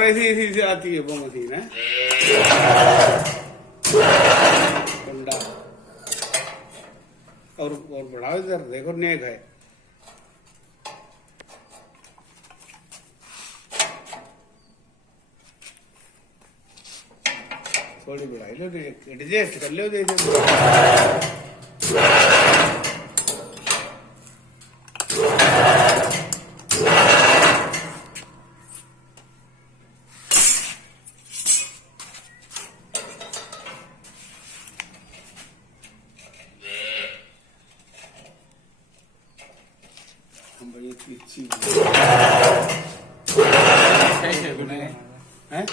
और ऐसी आती है वो मशीन है कुंडा। और बढ़ाओ इधर देखो नेक है। थोड़ी बढ़ाई लो, एडजस्ट कर लो जैसे। हम बड़ी अच्छी कैसे बनाए हैं?